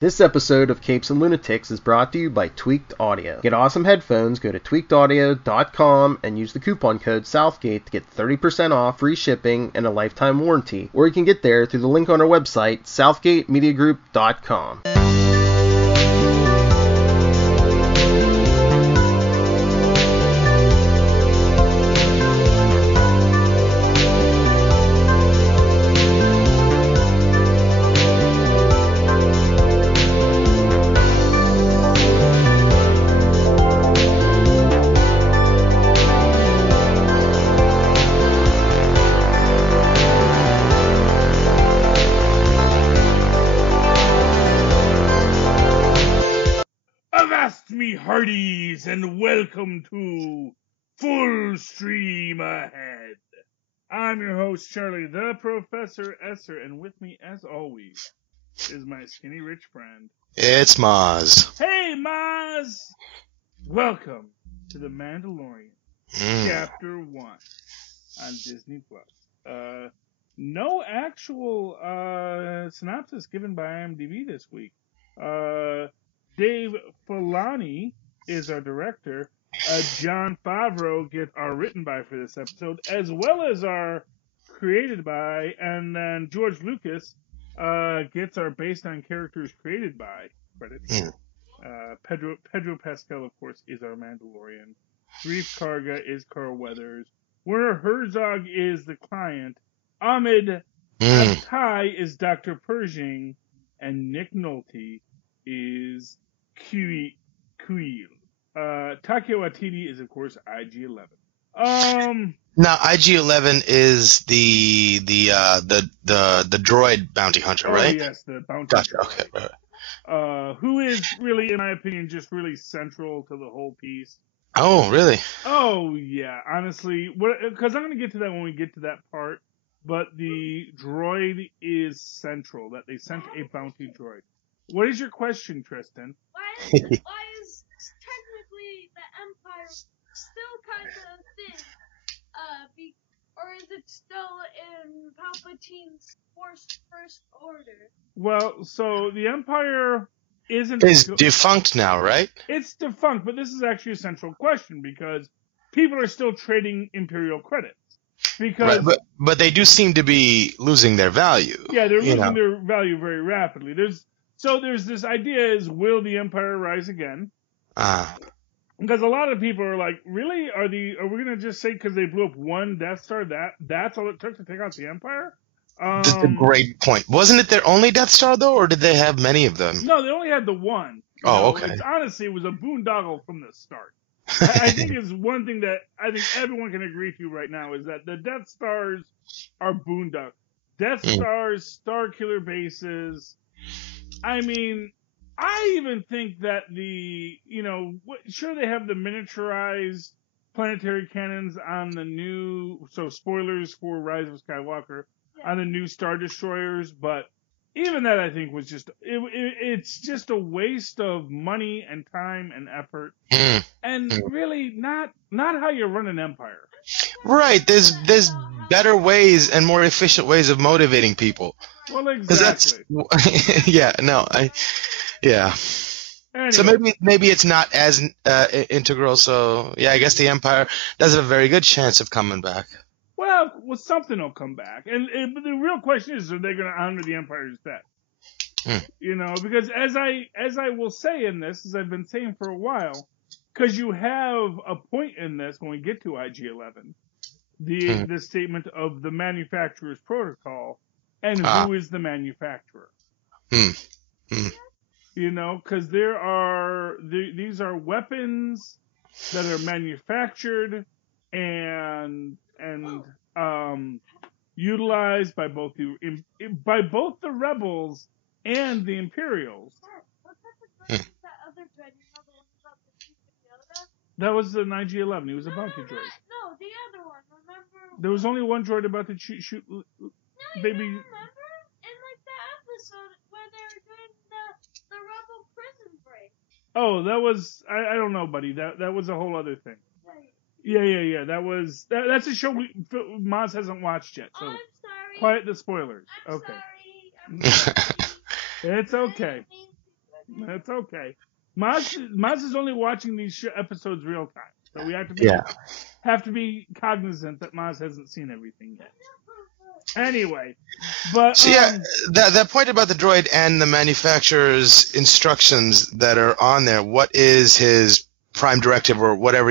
This episode of Capes and Lunatics is brought to you by Tweaked Audio. Get awesome headphones, go to tweakedaudio.com and use the coupon code Southgate to get 30% off, free shipping, and a lifetime warranty. Or you can get there through the link on our website, southgatemediagroup.com. Hearties, and welcome to Full Stream Ahead. I'm your host, Charlie, the Professor Esser, and with me, as always, is my skinny rich friend. It's Mozz. Hey, Mozz! Welcome to The Mandalorian, Chapter 1 on Disney+. No actual synopsis given by IMDb this week. Dave Filoni is our director. Jon Favreau gets our written by for this episode, as well as our created by, and then George Lucas gets our based on characters created by credits. Pedro Pascal, of course, is our Mandalorian. Greef Karga is Carl Weathers. Werner Herzog is the client. Ahmed Abtai is Dr. Pershing, and Nick Nolte is Kuil. Takeo Atiti is, of course, IG-11. Now, IG-11 is the droid bounty hunter, right? Yes, the bounty hunter. Okay, right. Who is really, in my opinion, just really central to the whole piece. Oh, really? Oh, yeah. Honestly, because I'm going to get to that when we get to that part. But the droid is central. That they sent a bounty droid. What is your question, Tristan? Why is technically the Empire still kind of thin? Or is it still in Palpatine's First Order? Well, so the Empire isn't... It's defunct now, right? It's defunct, but this is actually a central question because people are still trading Imperial credits. Because, right, but they do seem to be losing their value. Yeah, they're losing their value very rapidly. There's this idea is, will the Empire rise again? Because a lot of people are like, really? Are we going to just say because they blew up one Death Star, that's all it took to take out the Empire? That's a great point. Wasn't it their only Death Star, though, or did they have many of them? No, they only had the one. Okay. Honestly, it was a boondoggle from the start. I think it's one thing that I think everyone can agree to right now is that the Death Stars are boondoggle. Death Stars, Star Killer bases... I mean, I even think that sure they have the miniaturized planetary cannons on the new, so spoilers for Rise of Skywalker, on the new Star Destroyers, but even that I think was just, it's just a waste of money and time and effort, and really not how you run an empire. Right, there's better ways and more efficient ways of motivating people. Well, exactly. Anyway. So maybe it's not as integral. So yeah, I guess the Empire does have a very good chance of coming back. Well, something will come back, but the real question is, are they going to honor the Empire's death? Because as I will say in this, as I've been saying for a while, because you have a point in this when we get to IG-11, the statement of the manufacturer's protocol. And who is the manufacturer? Because these are weapons that are manufactured and utilized by both the rebels and the Imperials. What type of droid is that other droid? The one about the Chief Yoda? That was the IG-11. He was a bounty droid. No, the other one. Remember? There was only one droid about to shoot. No, Baby. You remember? In the episode where they were doing the rebel prison break. Oh, that was I don't know, buddy. That was a whole other thing. Right. Yeah. That's a show Mozz hasn't watched yet. So I'm sorry. Quiet the spoilers. I'm okay. sorry. It's okay. That's okay. Mozz is only watching these episodes real time, so we have to be cognizant that Mozz hasn't seen everything yet. Anyway, but So that point about the droid and the manufacturer's instructions that are on there. What is his prime directive or whatever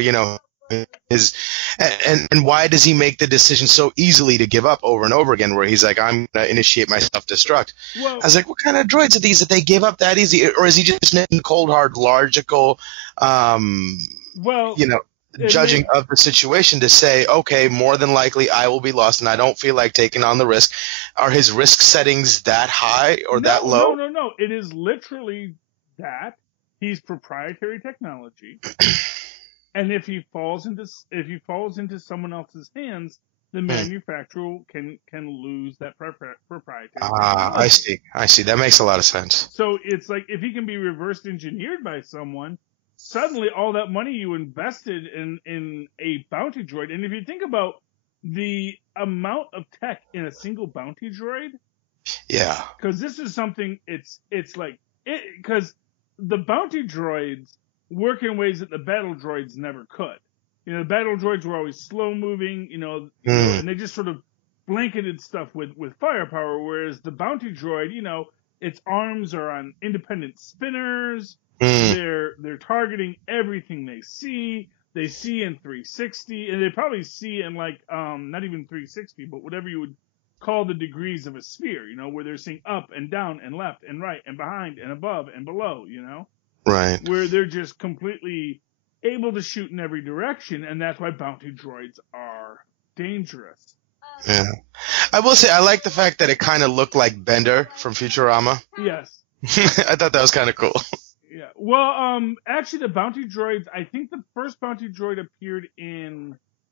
is, and why does he make the decision so easily to give up over and over again? Where he's like, I'm gonna initiate my self-destruct. Well, I was like, what kind of droids are these that they give up that easy, or is he just making cold hard logical? Judging of the situation to say, okay, more than likely I will be lost and I don't feel like taking on the risk. Are his risk settings that high or that low? No. It is literally that. He's proprietary technology. And if he falls into someone else's hands, the manufacturer can lose that proprietary technology. I see. That makes a lot of sense. So it's like if he can be reverse engineered by someone, suddenly all that money you invested in a bounty droid, and if you think about the amount of tech in a single bounty droid, because this is something because the bounty droids work in ways that the battle droids never could. The battle droids were always slow moving, and they just sort of blanketed stuff with firepower, whereas the bounty droid, its arms are on independent spinners. They're targeting everything they see. They see in 360, and they probably see in not even 360, but whatever you would call the degrees of a sphere, where they're seeing up and down and left and right and behind and above and below, Right. Where they're just completely able to shoot in every direction, and that's why bounty droids are dangerous. Yeah. I will say I like the fact that it kind of looked like Bender from Futurama. Yes. I thought that was kind of cool. Yeah. Well, actually, the bounty droids, I think the first bounty droid appeared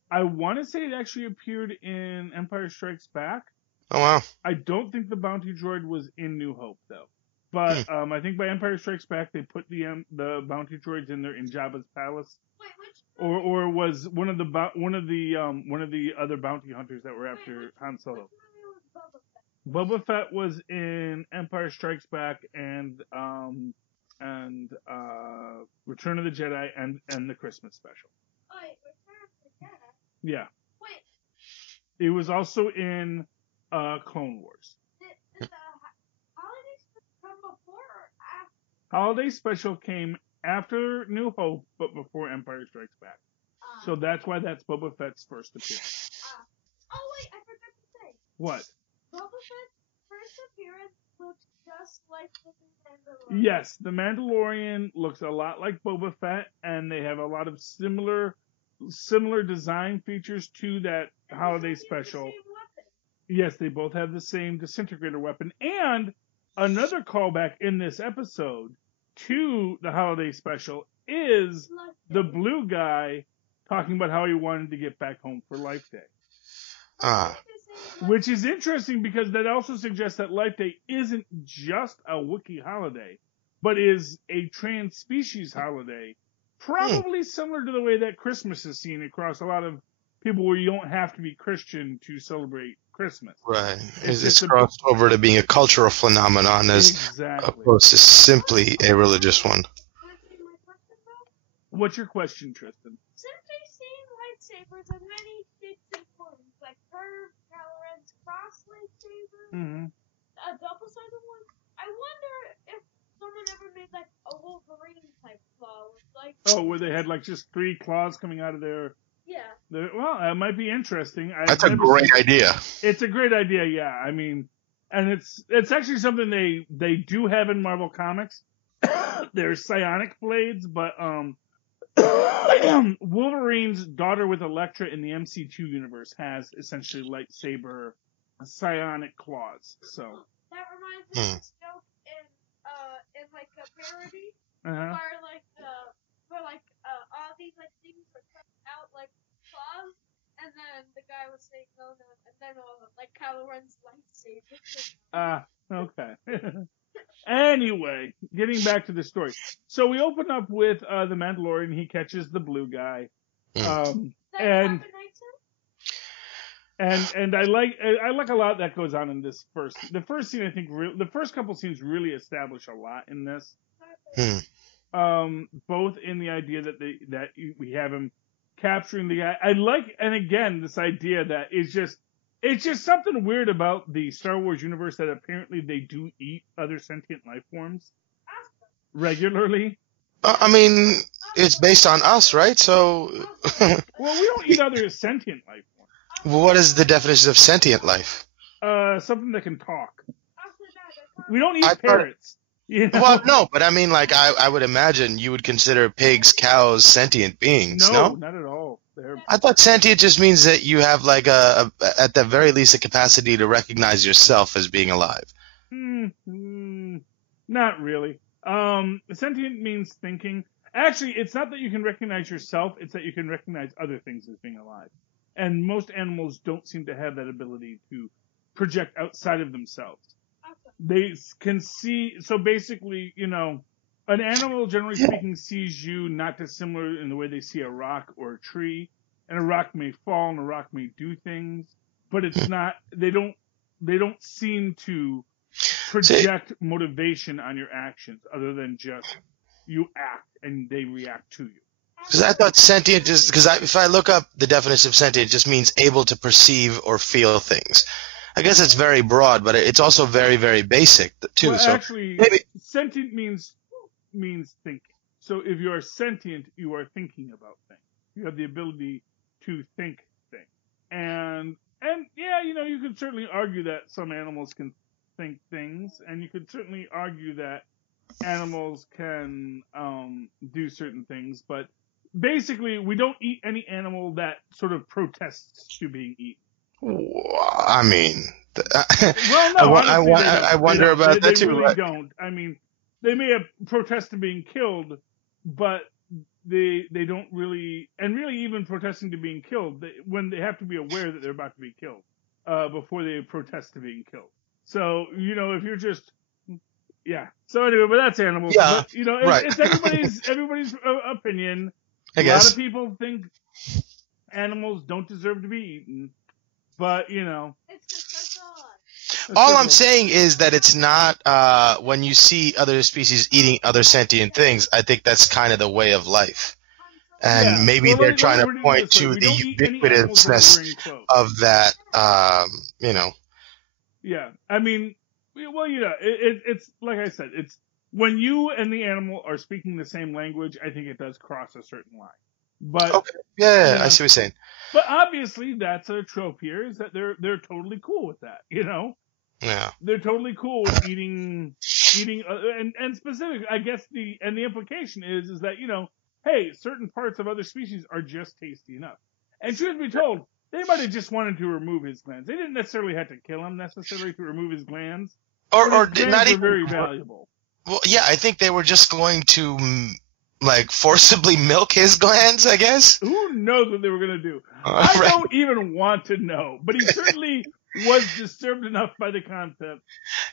I want to say it actually appeared in Empire Strikes Back. Oh, wow. I don't think the bounty droid was in New Hope, though. But I think by Empire Strikes Back, they put the bounty droids in there in Jabba's palace. Wait, which or was one of the other bounty hunters that were after Han Solo. Boba Fett was in Empire Strikes Back and Return of the Jedi and the Christmas special. Oh, wait, Return of the Jedi? Yeah. Wait. It was also in Clone Wars. Did the holiday special come before or after? Holiday special came after New Hope, but before Empire Strikes Back. So that's why that's Boba Fett's first appearance. Oh, wait, I forgot to say. What? Boba Fett's first appearance looks just like the Mandalorian. Yes, the Mandalorian looks a lot like Boba Fett, and they have a lot of similar design features to that holiday special. Yes, they both have the same disintegrator weapon. And another callback in this episode to the holiday special is the blue guy talking about how he wanted to get back home for Life Day. Which is interesting because that also suggests that Life Day isn't just a Wookiee holiday, but is a trans-species holiday, probably similar to the way that Christmas is seen across a lot of people where you don't have to be Christian to celebrate Christmas. Right. It's crossed over to being a cultural phenomenon as opposed to simply a religious one. What's your question, Tristan? Since we've seen lightsabers in many shapes and forms, like curved, Kylo Ren's cross lightsaber, a double-sided one, I wonder if someone ever made like a Wolverine type claw, where they had like just 3 claws coming out of their. Yeah. Well, that might be interesting. That's a great idea. It's a great idea, yeah. I mean, and it's actually something they do have in Marvel Comics. There's psionic blades, but Wolverine's daughter with Elektra in the MC2 universe has essentially lightsaber psionic claws. So that reminds me of a joke in like a parody where all these like things were cut out like claws, and then the guy was saying no, and then all of like Kylo Ren's lightsaber. Okay. Anyway, getting back to the story. So we open up with the Mandalorian. He catches the blue guy, and I like a lot that goes on in this the first scene. I think the first couple scenes really establish a lot in this. Both in the idea that we have him capturing the guy. I like, and again, this idea that it's just something weird about the Star Wars universe that apparently they do eat other sentient life forms regularly. I mean, it's based on us, right? So. Well, we don't eat other sentient life forms. Well, what is the definition of sentient life? Something that can talk. We don't eat parrots. You know? Well, no, but I mean, like, I would imagine you would consider pigs, cows, sentient beings, no? No, not at all. I thought sentient just means that you have, like, at the very least, a capacity to recognize yourself as being alive. Not really. Sentient means thinking. Actually, it's not that you can recognize yourself, it's that you can recognize other things as being alive. And most animals don't seem to have that ability to project outside of themselves. They can see, so basically, you know, an animal, generally speaking, sees you not dissimilar in the way they see a rock or a tree. And a rock may fall and a rock may do things, but it's not, they don't seem to project motivation on your actions other than just you act and they react to you. Because I thought sentient just, if I look up the definition of sentient, it just means able to perceive or feel things. I guess it's very broad, but it's also very, very basic too. Well, so actually, maybe sentient means thinking. So if you are sentient, you are thinking about things. You have the ability to think things. And yeah, you know, you could certainly argue that some animals can think things, and you could certainly argue that animals can do certain things, but basically, we don't eat any animal that sort of protests to being eaten. I mean, well, no, I wonder about that too. They really don't. I mean, they may have protested being killed, but they don't really, and really even protesting to being killed, when they have to be aware that they're about to be killed before they protest to being killed. So, you know, if you're just, yeah. So anyway, but that's animals. Yeah, but, you know, it's everybody's opinion. I guess. A lot of people think animals don't deserve to be eaten. But, you know. All I'm saying is that it's not, when you see other species eating other sentient things, I think that's kind of the way of life. And maybe they're trying to point to the ubiquitousness of that, you know. Yeah. I mean, well, you know, it's, like I said, it's, when you and the animal are speaking the same language, I think it does cross a certain line. But okay. Yeah, I see what you're saying. But obviously, that's a trope here, is that they're totally cool with that, you know? Yeah. They're totally cool with eating, and specific, I guess the implication is that, you know, hey, certain parts of other species are just tasty enough. And truth be told, they might have just wanted to remove his glands. They didn't necessarily have to kill him necessarily to remove his glands. Or not even very valuable. Well, yeah, I think they were just going to, like, forcibly milk his glands, I guess? Who knows what they were going to do? I don't even want to know. But he certainly was disturbed enough by the concept.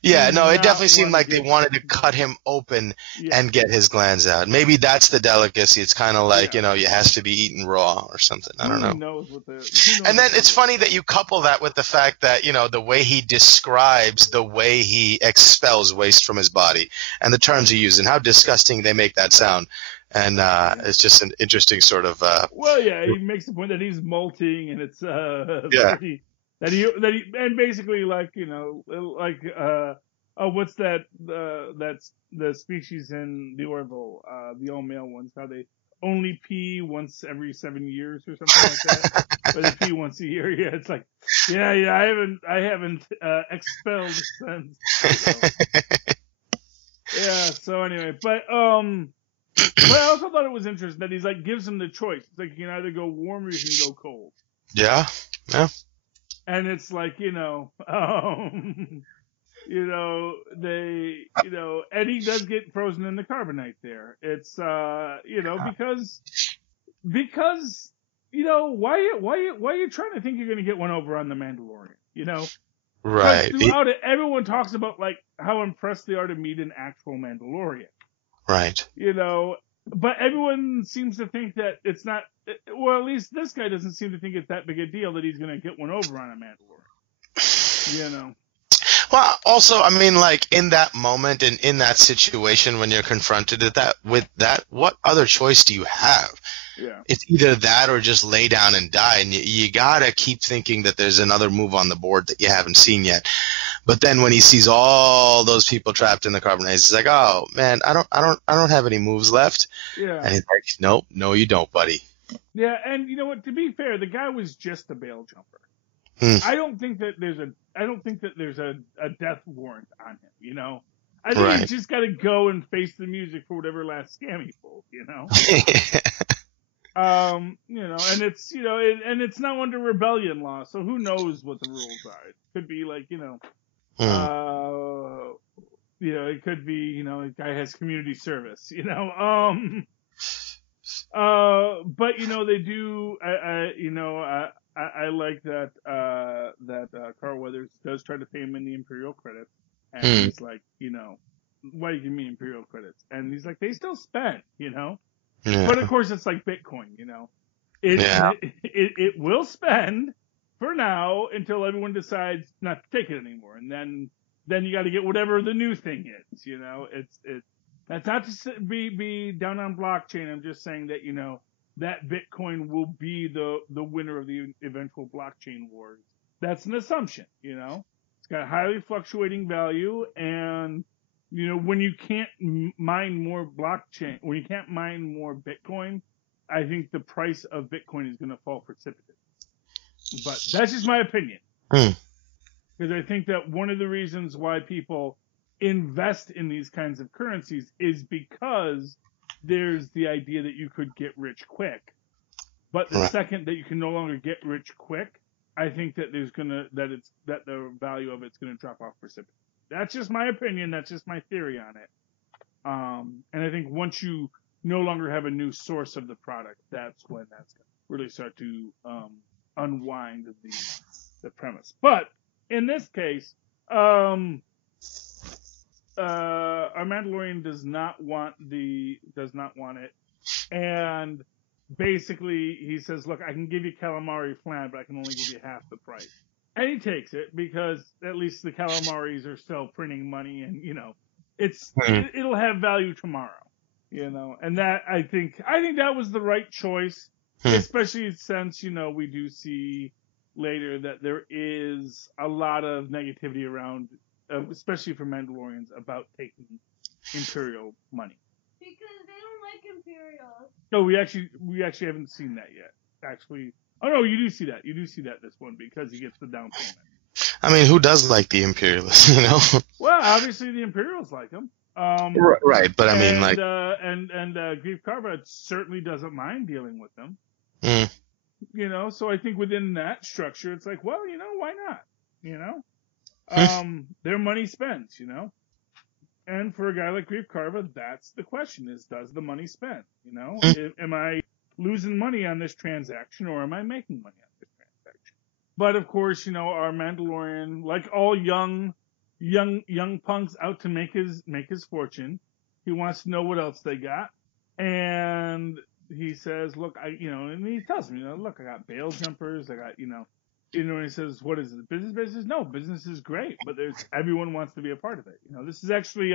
Yeah, no, it definitely seemed like they wanted to cut him open and get his glands out. Maybe that's the delicacy. It's kind of like, you know, it has to be eaten raw or something. I don't know. Who knows and then it's funny that you couple that with the fact that, you know, the way he describes the way he expels waste from his body and the terms he uses and how disgusting they make that sound. And it's just an interesting sort of. Well, yeah, he makes the point that he's molting, and it's very, that he and basically, like, you know, like what's that that's the species in the Orville, the all male ones, how they only pee once every 7 years or something like that, or they pee once a year. Yeah, it's like, yeah, I haven't expelled since. So. Yeah. So anyway, but I also thought it was interesting that he's like, gives him the choice. It's like, you can either go warm or you can go cold. Yeah. Yeah. And it's like, you know, you know, they, you know, and he does get frozen in the carbonite there. It's, you know, because, you know, why are you trying to think you're going to get one over on the Mandalorian? You know? Right. Throughout it, everyone talks about, like, how impressed they are to meet an actual Mandalorian. Right. You know, but everyone seems to think that it's not, well, at least this guy doesn't seem to think it's that big a deal that he's going to get one over on a Mandalorian. You know. Well, also, I mean, like, in that moment and in that situation when you're confronted with that, what other choice do you have? Yeah. It's either that or just lay down and die, and you gotta keep thinking that there's another move on the board that you haven't seen yet. But then when he sees all those people trapped in the carbon haze, he's like, "Oh man, I don't have any moves left." Yeah. And he's like, "Nope, no, you don't, buddy." Yeah, and you know what? To be fair, the guy was just a bail jumper. I don't think that there's a death warrant on him. You know, I think he's just got to go and face the music for whatever last scam he pulled. You know. You know, and it's, you know, and it's now under rebellion law, so who knows what the rules are? It could be like, you know, it could be, you know, a guy has community service, you know, but you know, they do, I like that Carl Weathers does try to pay him in the Imperial credits, and he's like, you know, why do you give me Imperial credits? And he's like, they still spend, you know. Yeah. But of course, it's like Bitcoin, you know. It will spend for now until everyone decides not to take it anymore, and then you got to get whatever the new thing is, you know. That's not to be down on blockchain. I'm just saying that, you know, that Bitcoin will be the winner of the eventual blockchain wars. That's an assumption, you know. It's got highly fluctuating value, and you know, when you can't mine more blockchain, when you can't mine more Bitcoin, I think the price of Bitcoin is going to fall precipitously. But that's just my opinion. Because I think that one of the reasons why people invest in these kinds of currencies is because there's the idea that you could get rich quick. But the second that you can no longer get rich quick, I think that that the value of it's going to drop off precipitously. That's just my opinion. That's just my theory on it. And I think once you no longer have a new source of the product, that's when that's going to really start to unwind the premise. But in this case, our Mandalorian does not want it, and basically he says, "Look, I can give you calamari flan, but I can only give you half the price." And he takes it because at least the calamaris are still printing money, and you know, it'll have value tomorrow, you know. And that I think that was the right choice, especially since, you know, we do see later that there is a lot of negativity around, especially for Mandalorians, about taking Imperial money. Because they don't like Imperials. No, we actually haven't seen that yet. Actually. Oh no, you do see that. You do see that this one because he gets the down payment. I mean, who does like the Imperialists, you know? Well, obviously the Imperials like him. Right, but I mean, like, and Grief Karma certainly doesn't mind dealing with them. You know, so I think within that structure, it's like, well, you know, why not? You know, their money spends, you know, and for a guy like Grief Karma, that's the question: is does the money spend? You know, am I losing money on this transaction, or am I making money on this transaction? But of course, you know, our Mandalorian, like all young punks out to make his fortune, he wants to know what else they got, and he says, "Look, and he tells me, you know, look, I got bail jumpers, I got, you know, and he says, what is it, business? No, business is great, but everyone wants to be a part of it. You know, this is actually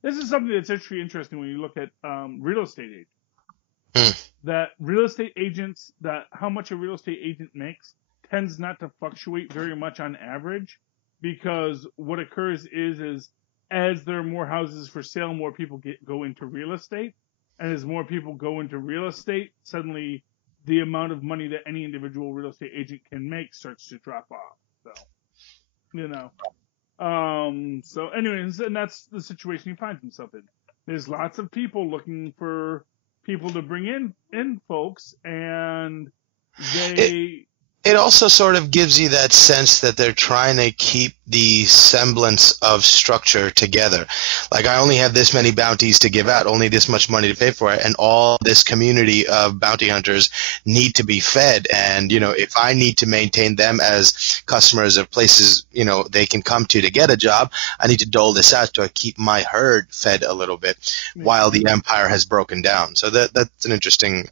this is something that's actually interesting when you look at real estate agents. That real estate agents, how much a real estate agent makes tends not to fluctuate very much on average, because what occurs is as there are more houses for sale, more people go into real estate, and as more people go into real estate, suddenly the amount of money that any individual real estate agent can make starts to drop off. So, you know, so anyways, and that's the situation he finds himself in. There's lots of people looking for people to bring in folks, and it also sort of gives you that sense that they're trying to keep the semblance of structure together. Like, I only have this many bounties to give out, only this much money to pay for it, and all this community of bounty hunters need to be fed. And, you know, if I need to maintain them as customers of places, you know, they can come to get a job, I need to dole this out to keep my herd fed a little bit while the empire has broken down. So that's an interesting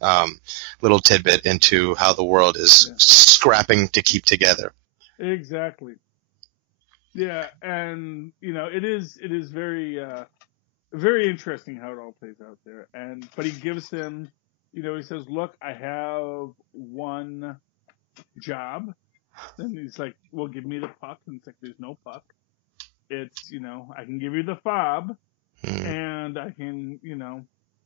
little tidbit into how the world is scrapping to keep together. Exactly. Yeah, and it is very very interesting how it all plays out there. But he gives him, he says, "Look, I have one job." And he's like, "Well, give me the puck." And it's like, "There's no puck. It's, I can give you the fob, and I can,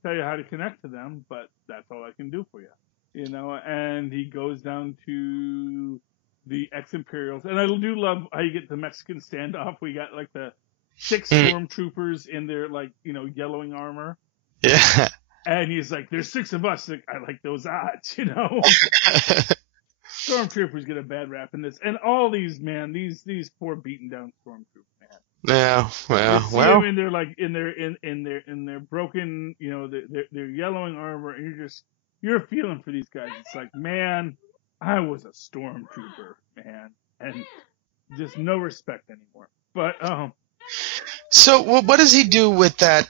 tell you how to connect to them, but that's all I can do for you." And he goes down to the ex-Imperials. And I do love how you get the Mexican standoff. We got, like, the 6 stormtroopers in their, like, yellowing armor. Yeah. And he's like, "There's 6 of us." Like, I like those odds, Stormtroopers get a bad rap in this. And all these, man, these poor beaten down stormtroopers, man. Yeah, well. I mean, they're like in their broken, their yellowing armor, and you're feeling for these guys. It's like, man, I was a stormtrooper, man, and just no respect anymore. But So, what does he do with that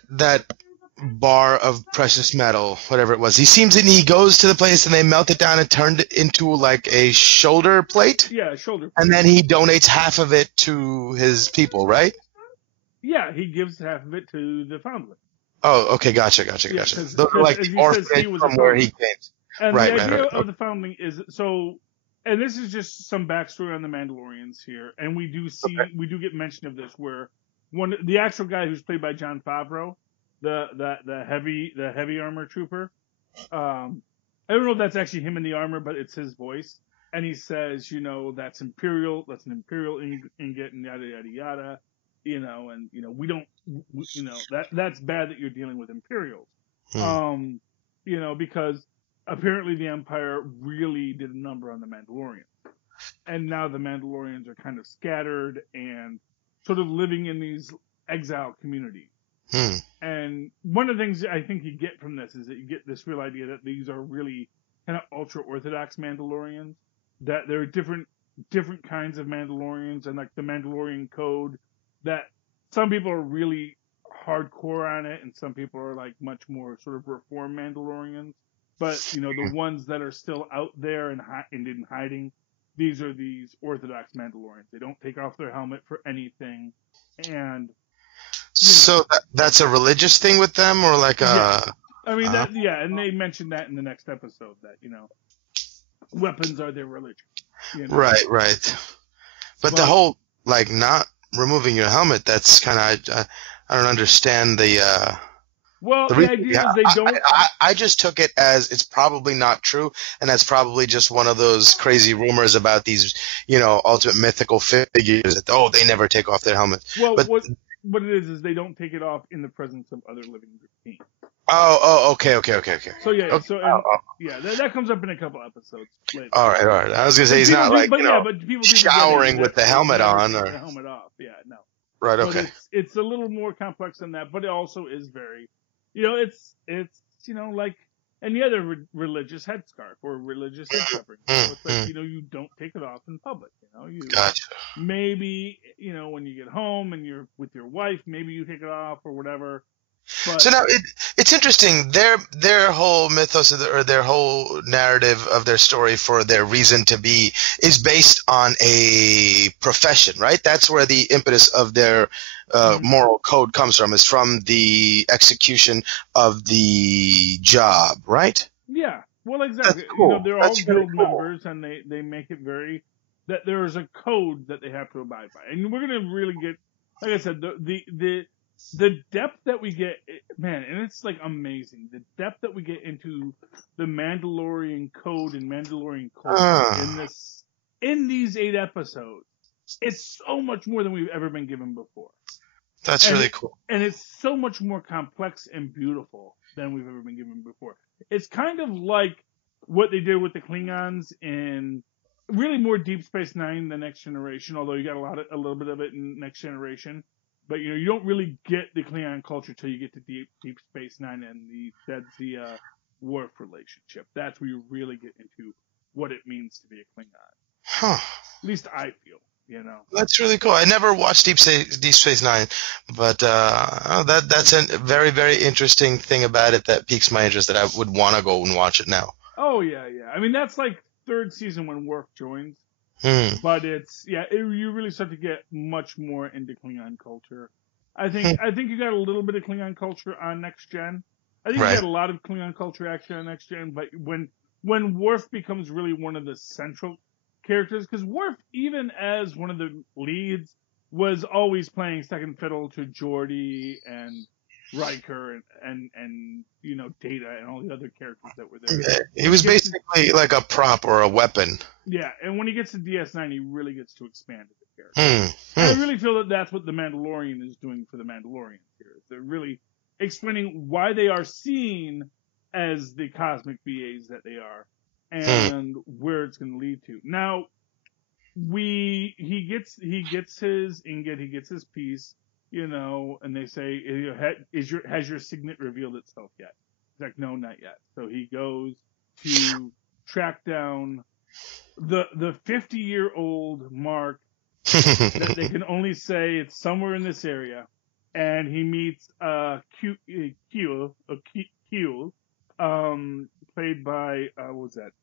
bar of precious metal, whatever it was? He goes to the place and they melt it down and turn it into like a shoulder plate. Yeah, a shoulder plate. And then he donates half of it to his people, right? Yeah, he gives half of it to the foundling. Oh, okay, gotcha. Yeah, Those are like the orphanage from where he came. And the idea of the foundling is and this is just some backstory on the Mandalorians here, and we do get mention of this where the actual guy who's played by Jon Favreau, the heavy armor trooper, I don't know if that's actually him in the armor, but it's his voice, and he says, that's an Imperial ingot, and yada yada yada, and we don't, that's bad that you're dealing with Imperials, because apparently the Empire really did a number on the Mandalorians. And now the Mandalorians are kind of scattered and sort of living in these exile communities. And one of the things I think you get from this is that you get this real idea that these are really kind of ultra-Orthodox Mandalorians, that there are different kinds of Mandalorians, and like the Mandalorian code, that some people are really hardcore on it, and some people are like much more sort of reformed Mandalorians. But, the ones that are still out there and in hiding, these are these Orthodox Mandalorians. They don't take off their helmet for anything. And so that's a religious thing with them, or like a... Yeah. I mean, and they mentioned that in the next episode, that, weapons are their religion. Right. But the whole, like, not removing your helmet, that's kind of... I don't understand the... Well, the idea is they don't... I just took it as it's probably not true, and that's probably just one of those crazy rumors about these, ultimate mythical figures that, they never take off their helmets. Well, but what it is they don't take it off in the presence of other living beings. Okay. So, yeah, okay. That comes up in a couple episodes later. All right. I was going to say he's not people showering with the helmet on. Or... The helmet off, yeah, no. Right, okay. But it's a little more complex than that, but it also is very... it's like any other religious headscarf or religious head covering. It's like, you don't take it off in public. Gotcha. Maybe, when you get home and you're with your wife, maybe you take it off or whatever. But, so now it's interesting. Their whole mythos or their whole narrative of their story for their reason to be is based on a profession, right? That's where the impetus of their moral code comes from. Is from the execution of the job, right? Yeah. Well, exactly. That's cool. They're all guild members, and they make it very that there is a code that they have to abide by. And we're gonna really get, like I said, the depth that we get, man, and it's like amazing. The depth that we get into the Mandalorian code and Mandalorian culture in these 8 episodes, it's so much more than we've ever been given before. That's really cool. And it's so much more complex and beautiful than we've ever been given before. It's kind of like what they did with the Klingons in really more Deep Space Nine than Next Generation, although you got a little bit of it in Next Generation. But you don't really get the Klingon culture till you get to Deep Space Nine and the Worf relationship. That's where you really get into what it means to be a Klingon. Huh. At least I feel, That's really cool. I never watched Deep Space Nine, but that's a very, very interesting thing about it that piques my interest that I would want to go and watch it now. Oh, yeah. I mean, that's like 3rd season when Worf joins. But you really start to get much more into Klingon culture. I think you got a little bit of Klingon culture on Next Gen. I think you got a lot of Klingon culture actually on Next Gen, but when Worf becomes really one of the central characters, because Worf, even as one of the leads, was always playing second fiddle to Geordi and Riker and Data and all the other characters that were there. He was basically like a prop or a weapon. Yeah, and when he gets to DS9, he really gets to expand as a character. And I really feel that that's what The Mandalorian is doing for The Mandalorians here. They're really explaining why they are seen as the cosmic BAs that they are and where it's going to lead to. Now, he gets his ingot, he gets his piece, and they say, has your signet revealed itself yet? He's like, no, not yet. So he goes to track down the 50-year-old mark that they can only say it's somewhere in this area, and he meets Keel, played by was it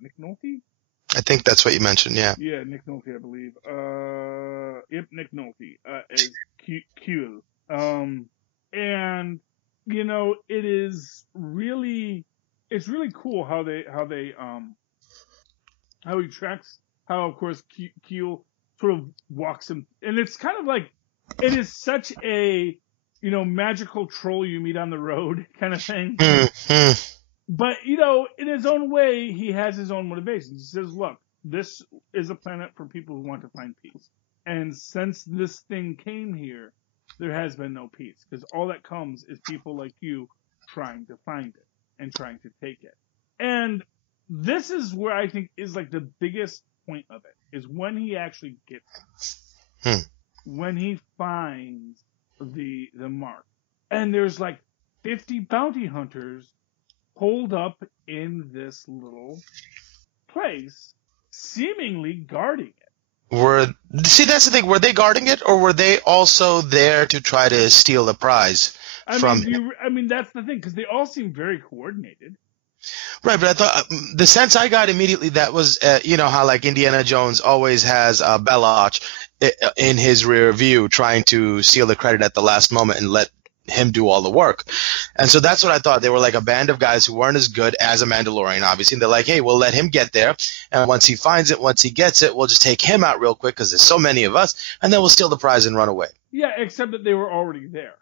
Nick Nolte? I think that's what you mentioned, yeah. Yeah, Nick Nolte, I believe. Nick Nolte as Keel. And it's really cool how he tracks, how of course Keel sort of walks him, and it's kind of like, it is such a magical troll you meet on the road kind of thing. But in his own way, he has his own motivations. He says, look, this is a planet for people who want to find peace, and since this thing came here, there has been no peace, because all that comes is people like you trying to find it and trying to take it. And this is where I think is like the biggest point of it, is when he actually gets it. When he finds the mark. And there's like 50 bounty hunters holed up in this little place, seemingly guarding it. That's the thing. Were they guarding it, or were they also there to try to steal the prize from him? That's the thing, because they all seem very coordinated. Right, but I thought the sense I got immediately that was, how like Indiana Jones always has Belloc in his rear view trying to steal the credit at the last moment and let him do all the work. And so that's what I thought. They were like a band of guys who weren't as good as a Mandalorian, obviously. And they're like, hey, we'll let him get there. And once he finds it, once he gets it, we'll just take him out real quick because there's so many of us. And then we'll steal the prize and run away. Yeah, except that they were already there.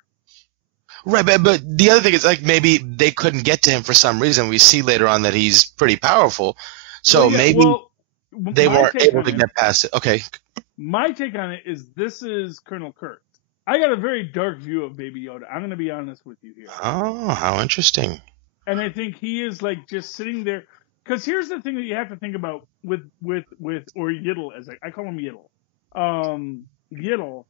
Right, but the other thing is, like, maybe they couldn't get to him for some reason. We see later on that he's pretty powerful. So they weren't able to get past it. Okay. My take on it is, this is Colonel Kurtz. I got a very dark view of Baby Yoda. I'm going to be honest with you here. Oh, how interesting. And I think he is like just sitting there. Because here's the thing that you have to think about with or Yiddle, as I call him Yiddle. Yiddle,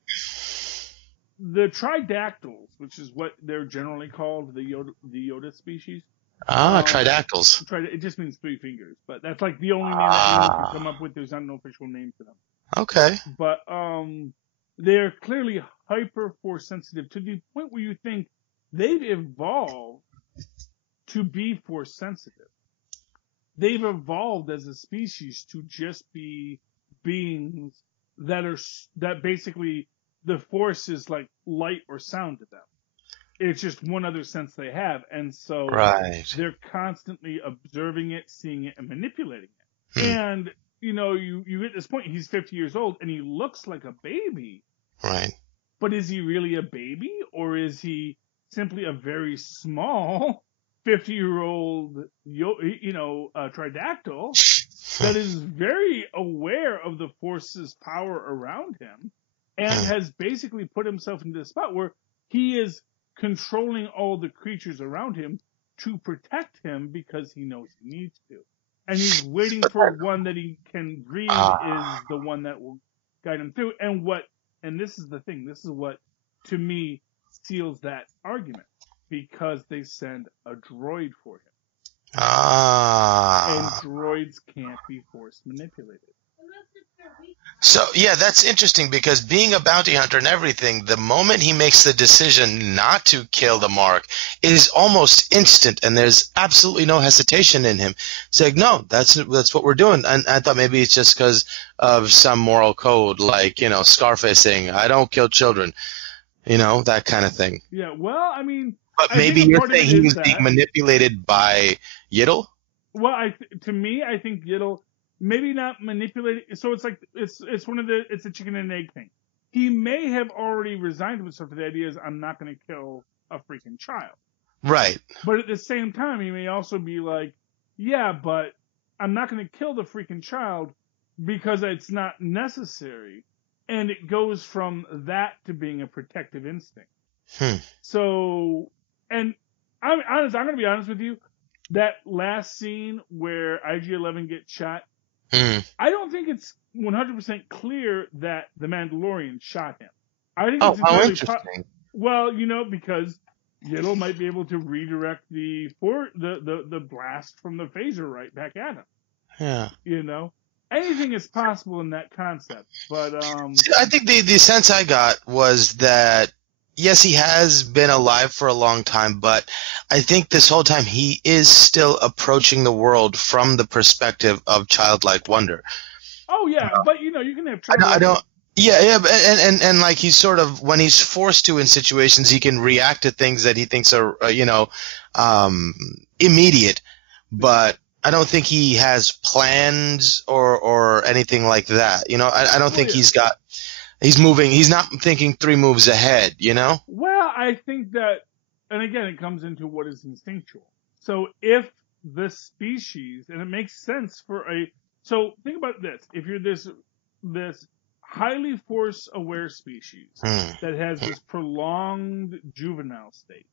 the tridactyls, which is what they're generally called, the Yoda species. Tridactyls. It just means 3 fingers, but that's like the only name that anyone can come up with. There's not an official name for them. Okay. But they're clearly hyper force sensitive to the point where you think they've evolved to be force sensitive. They've evolved as a species to just be beings that basically the force is like light or sound to them. It's just one other sense they have, and so they're constantly observing it, seeing it, and manipulating it. And you get this point, he's 50 years old, and he looks like a baby. Right. But is he really a baby, or is he simply a very small 50-year-old, tridactyl that is very aware of the Force's power around him and has basically put himself into the spot where he is controlling all the creatures around him to protect him because he knows he needs to. And he's waiting for one that he can read is the one that will guide him through. And this is the thing, this is what, to me, seals that argument. Because they send a droid for him. And droids can't be force manipulated. So, yeah, that's interesting because being a bounty hunter and everything, the moment he makes the decision not to kill the mark is almost instant, and there's absolutely no hesitation in him. It's like, no, that's what we're doing. And I thought maybe it's just because of some moral code, like, Scarface saying, I don't kill children, that kind of thing. Yeah, well, I mean... But maybe you're saying he was being manipulated by Yiddle? Well, to me, I think Yiddle... Maybe not manipulated. So it's like it's a chicken and egg thing. He may have already resigned himself to the idea is I'm not going to kill a freaking child. Right. But at the same time, he may also be like, yeah, but I'm not going to kill the freaking child because it's not necessary. And it goes from that to being a protective instinct. So, and I'm going to be honest with you. That last scene where IG-11 gets shot, I don't think it's 100% clear that the Mandalorian shot him. I think it's entirely interesting. Well, because Yiddle might be able to redirect the blast from the phaser right back at him. Yeah. Anything is possible in that concept, but I think the sense I got was that yes, he has been alive for a long time, but I think this whole time he is still approaching the world from the perspective of childlike wonder. Oh yeah, but you can have trouble. I don't. Yeah, and like he's sort of when he's forced to in situations, he can react to things that he thinks are immediate, but I don't think he has plans or anything like that. I don't think he's moving. He's not thinking 3 moves ahead, Well, I think that, and again, it comes into what is instinctual. So if the species, and it makes sense so think about this. If you're this highly force-aware species that has this prolonged juvenile state,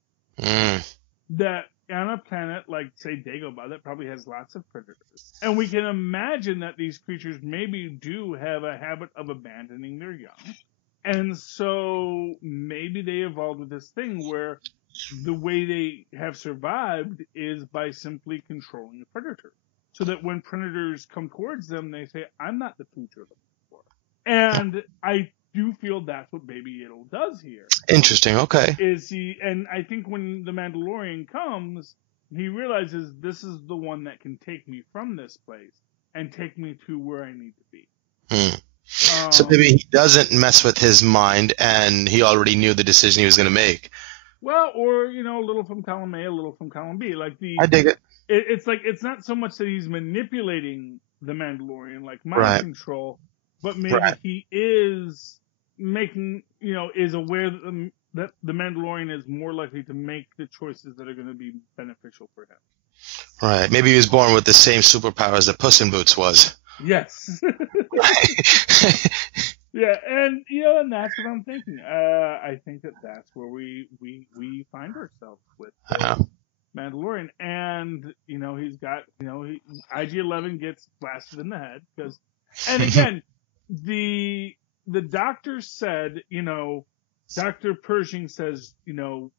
that on a planet like, say, Dagobah, that probably has lots of predators. And we can imagine that these creatures maybe do have a habit of abandoning their young. And so maybe they evolved with this thing where the way they have survived is by simply controlling the predator. So that when predators come towards them, they say, I'm not the food you're looking for. And I do feel that's what Baby Yiddle does here. Interesting, okay. And I think when the Mandalorian comes, he realizes this is the one that can take me from this place and take me to where I need to be. So maybe he doesn't mess with his mind and he already knew the decision he was going to make. Well, or, a little from column A, a little from column B. I dig it. It's like, it's not so much that he's manipulating the Mandalorian, like mind control, but maybe he is making, is aware that the Mandalorian is more likely to make the choices that are going to be beneficial for him. Right. Maybe he was born with the same superpowers that Puss in Boots was. Yes. Yeah, and and that's what I'm thinking. I think that's where we find ourselves with Mandalorian, and he's got IG-11 gets blasted in the head because, and again, the doctor said, Dr. Pershing says, the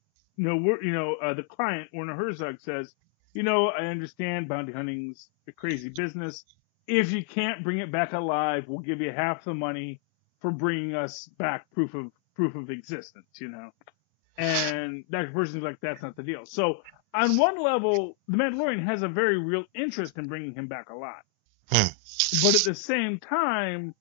client Werner Herzog says, I understand bounty hunting's a crazy business. If you can't bring it back alive, we'll give you half the money for bringing us back proof of existence, And Dr. Pershing's like, that's not the deal. So on one level, the Mandalorian has a very real interest in bringing him back alive. But at the same time,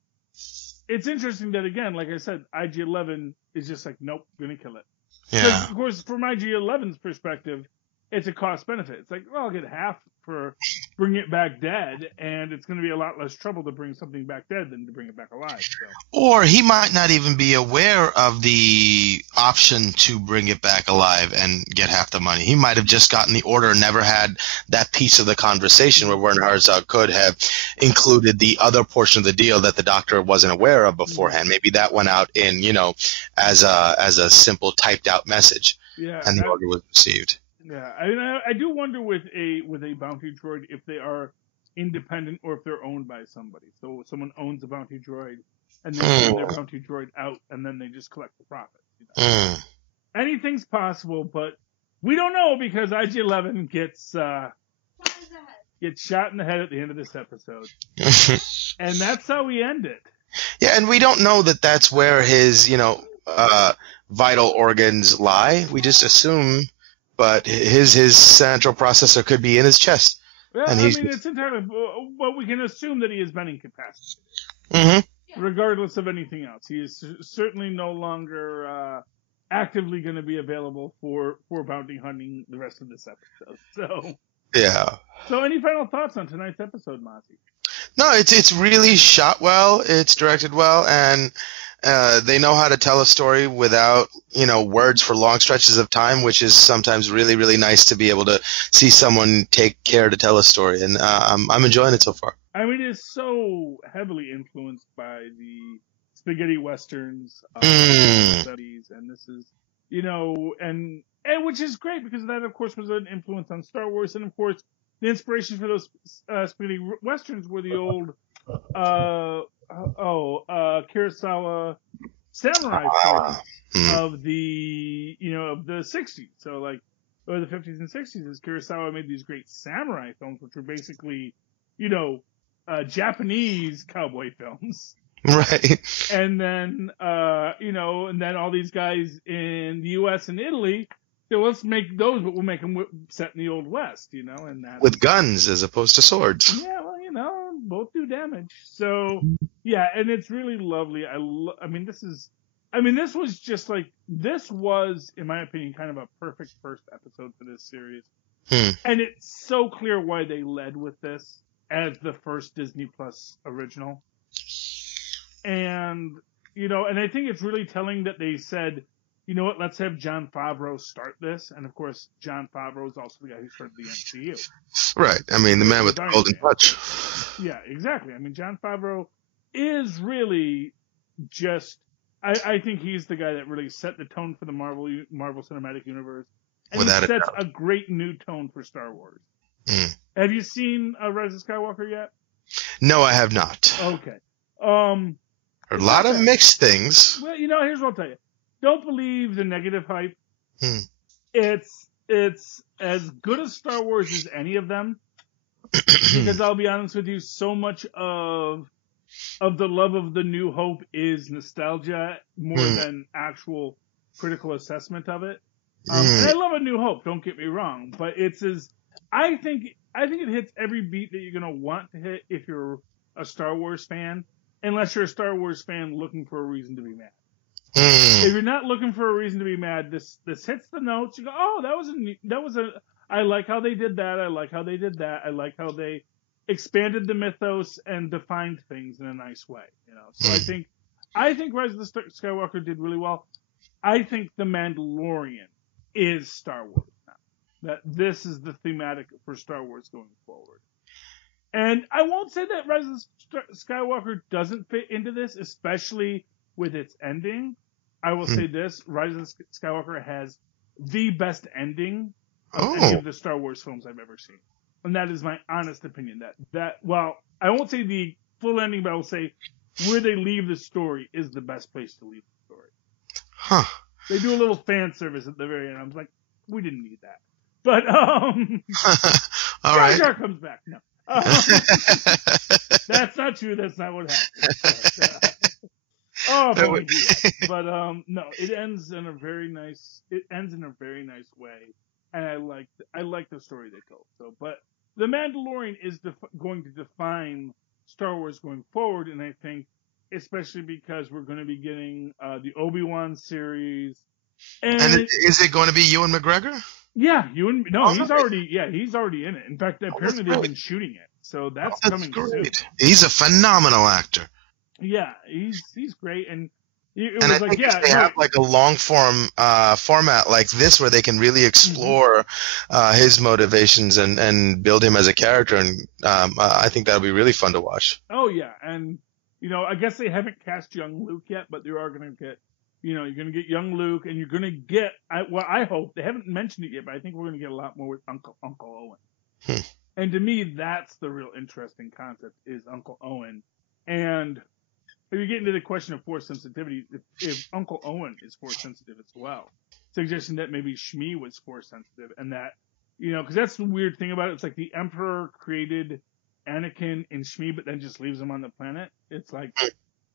it's interesting that, again, like I said, IG-11 is just like, nope, gonna kill it. Because, of course, from IG-11's perspective, it's a cost benefit. It's like, well, I'll get half for bring it back dead, and it's going to be a lot less trouble to bring something back dead than to bring it back alive. So. Or he might not even be aware of the option to bring it back alive and get half the money. He might have just gotten the order and never had that piece of the conversation where Werner Herzog could have included the other portion of the deal that the doctor wasn't aware of beforehand. Maybe that went out in, as a simple typed out message, and the order was received. Yeah, I do wonder with a bounty droid if they are independent or if they're owned by somebody. So someone owns a bounty droid and they send their bounty droid out and then they just collect the profits. Anything's possible, but we don't know because IG-11 gets shot in the head at the end of this episode, and that's how we end it. Yeah, and we don't know that that's where his, vital organs lie. We just assume, but his central processor could be in his chest. Well, and it's entirely, but we can assume that he has been incapacitated. Mm-hmm. Regardless of anything else. He is certainly no longer actively going to be available for bounty hunting the rest of this episode. So, yeah. So any final thoughts on tonight's episode, Mozzie? No, it's really shot well, it's directed well, and they know how to tell a story without, words for long stretches of time, which is sometimes really, really nice to be able to see someone take care to tell a story, and I'm enjoying it so far. I mean, it's so heavily influenced by the spaghetti westerns of the 70s, and this is, and which is great because that, of course, was an influence on Star Wars, and of course, the inspiration for those spaghetti westerns were the old Kurosawa samurai films of the of the 60s. So or the 50s and 60s, as Kurosawa made these great samurai films, which were basically Japanese cowboy films. Right. And then and then all these guys in the U.S. and Italy. So let's make those, but we'll make them set in the Old West, and that with guns as opposed to swords. Yeah, well, both do damage. So yeah, and it's really lovely. This was, in my opinion, kind of a perfect first episode for this series, and it's so clear why they led with this as the first Disney Plus original, and and I think it's really telling that they said, you know what, let's have Jon Favreau start this. And, of course, Jon Favreau is also the guy who started the MCU. Right. I mean, the man with the golden touch. Yeah, exactly. I mean, Jon Favreau is really just... I think he's the guy that really set the tone for the Marvel Cinematic Universe. And Without he sets a great new tone for Star Wars. Have you seen Rise of Skywalker yet? No, I have not. Okay. A lot of mixed things. Well, here's what I'll tell you. Don't believe the negative hype. It's as good as Star Wars as any of them. Because I'll be honest with you, so much of the love of the New Hope is nostalgia more than actual critical assessment of it. And I love A New Hope, don't get me wrong, but I think it hits every beat that you're going to want to hit if you're a Star Wars fan, unless you're a Star Wars fan looking for a reason to be mad. If you're not looking for a reason to be mad, this hits the notes. You go, oh, I like how they did that. I like how they did that. I like how they expanded the mythos and defined things in a nice way. So I think Rise of the Skywalker did really well. I think The Mandalorian is Star Wars now. That this is the thematic for Star Wars going forward. And I won't say that Rise of the Skywalker doesn't fit into this, especially with its ending. I will say this, Rise of the Skywalker has the best ending of any of the Star Wars films I've ever seen. And that is my honest opinion. Well, I won't say the full ending, but I will say where they leave the story is the best place to leave the story. Huh. They do a little fan service at the very end. I was like, we didn't need that. But, all right. Jar Jar comes back. No. That's not true. That's not what happened. But no, it ends in a very nice way, and I like the story they told. So, but The Mandalorian is going to define Star Wars going forward, and I think especially because we're going to be getting the Obi-Wan series. And is it going to be Ewan McGregor? Yeah, he's already in it. In fact, apparently they've been shooting it, so that's coming great. soon. He's a phenomenal actor. Yeah, he's great, and I think if they have like a long form format like this where they can really explore his motivations and build him as a character, and I think that'll be really fun to watch. Oh yeah, and I guess they haven't cast young Luke yet, but they are going to get. You're going to get young Luke, and you're going to get. I hope they haven't mentioned it yet, but I think we're going to get a lot more with Uncle Owen. And to me, that's the real interesting concept: is Uncle Owen. And if you get into the question of force sensitivity, if Uncle Owen is force sensitive as well, suggesting that maybe Shmi was force sensitive, and that because that's the weird thing about it. It's like the Emperor created Anakin and Shmi, but then just leaves him on the planet. It's like.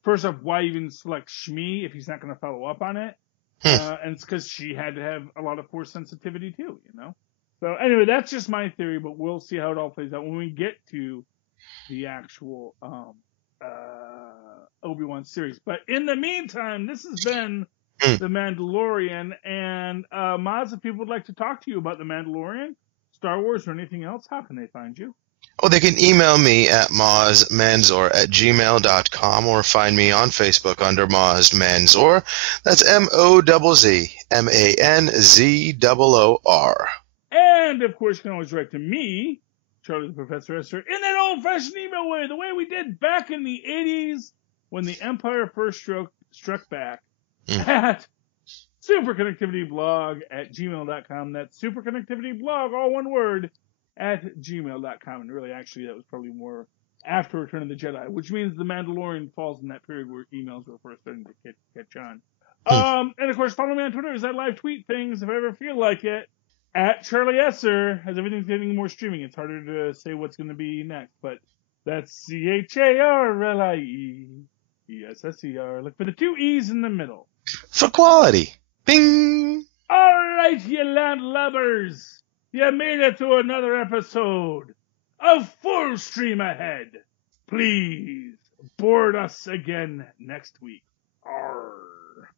first off, why even select Shmi if he's not going to follow up on it? And it's because she had to have a lot of Force sensitivity too, you know? So anyway, that's just my theory, but we'll see how it all plays out when we get to the actual Obi-Wan series. But in the meantime, this has been The Mandalorian, and Mozz, if people would like to talk to you about The Mandalorian, Star Wars, or anything else, how can they find you? Oh, they can email me at mozzmanzoor@gmail.com or find me on Facebook under Mozz Manzoor. That's MOZZMANZOOR. And, of course, you can always write to me, Charlie the Professor Esser, in that old-fashioned email way, the way we did back in the 80s when the Empire first struck back at superconnectivityblog@gmail.com. That's superconnectivityblog, all one word, @gmail.com. And really, actually, that was probably more after Return of the Jedi, which means The Mandalorian falls in that period where emails were first starting to catch on. And, of course, follow me on Twitter as I live tweet things if I ever feel like it. @Charlie Esser, as everything's getting more streaming. It's harder to say what's going to be next, but that's CHARLIESSER. Look for the 2 E's in the middle. For quality. Bing! All right, you landlubbers. You made it to another episode of Full Stream Ahead. Please board us again next week. Arr.